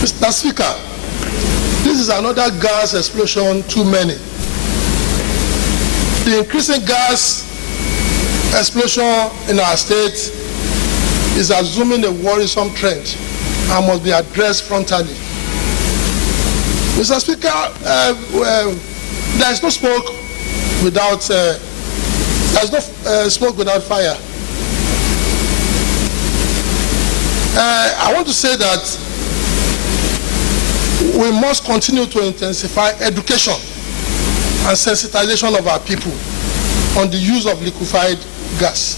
Mr. Speaker, this is another gas explosion too many. The increasing gas explosion in our state is assuming a worrisome trend and must be addressed frontally. Mr. Speaker, there is no smoke without smoke without fire. I want to say that we must continue to intensify education and sensitization of our people on the use of liquefied gas.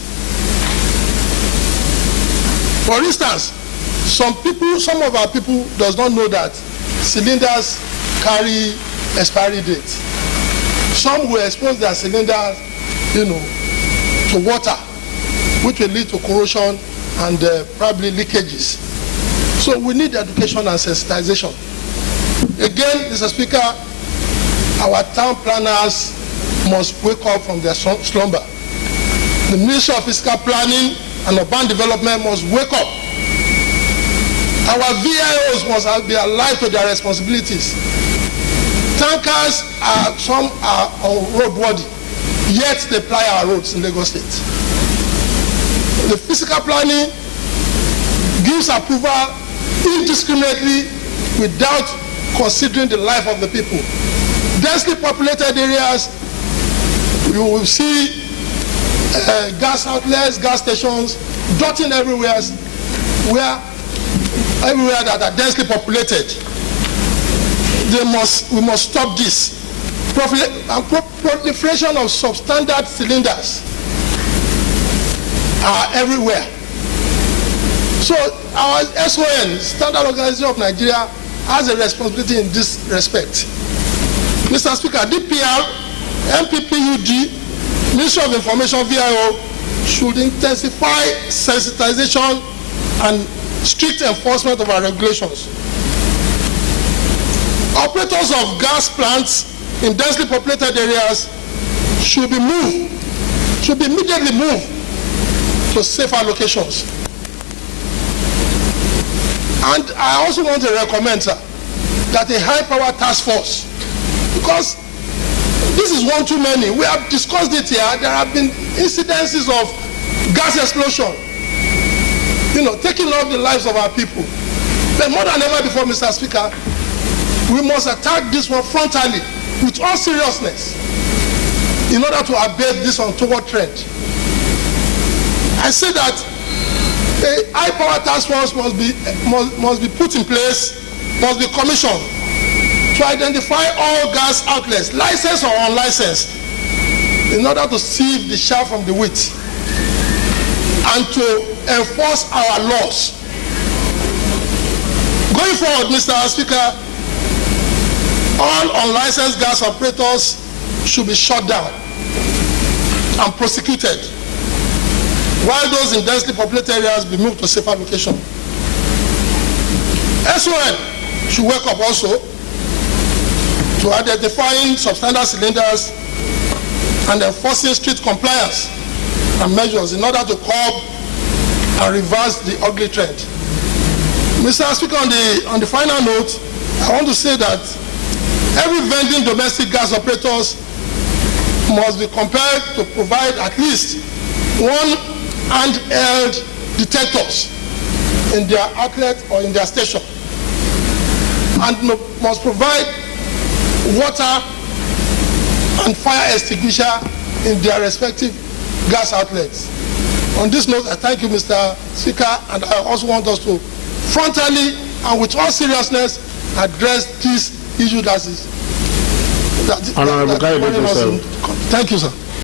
For instance, some of our people does not know that cylinders carry expiry date. Some will expose their cylinders, to water, which will lead to corrosion and probably leakages. So we need education and sensitization. Again, Mr. Speaker, our town planners must wake up from their slumber. The Ministry of Physical Planning and Urban Development must wake up. Our VIOs must be alive to their responsibilities. Tankers some are roadworthy, yet they ply our roads in Lagos State. The physical planning gives approval indiscriminately without considering the life of the people. Densely populated areas, you will see gas outlets, gas stations, dotting everywhere that are densely populated. We must stop this. Proliferation of substandard cylinders are everywhere. So our SON, Standard Organization of Nigeria, has a responsibility in this respect. Mr. Speaker, DPR, MPPUD, Ministry of Information, VIO, should intensify sensitization and strict enforcement of our regulations. Operators of gas plants in densely populated areas should be immediately moved to safer locations. And I also want to recommend, sir, that a high-power task force, because this is one too many. We have discussed it here. There have been incidences of gas explosion, taking off the lives of our people. But more than ever before, Mr. Speaker, we must attack this one frontally with all seriousness in order to abate this untoward trend. I say that a high-power task force must be put in place, must be commissioned to identify all gas outlets, licensed or unlicensed, in order to sieve the chaff from the wheat and to enforce our laws. Going forward, Mr. Speaker, all unlicensed gas operators should be shut down and prosecuted, while those in densely populated areas be moved to safer location. SON should wake up also to identifying substandard cylinders and enforcing strict compliance and measures in order to curb and reverse the ugly trend. Mr. Speaker, on the final note, I want to say that every vending domestic gas operators must be compelled to provide at least one handheld detectors in their outlet or in their station, and must provide water and fire extinguisher in their respective gas outlets. On this note, I thank you, Mr. Speaker, and I also want us to frontally and with all seriousness address this issue that is. Honorable Guy, thank you, sir.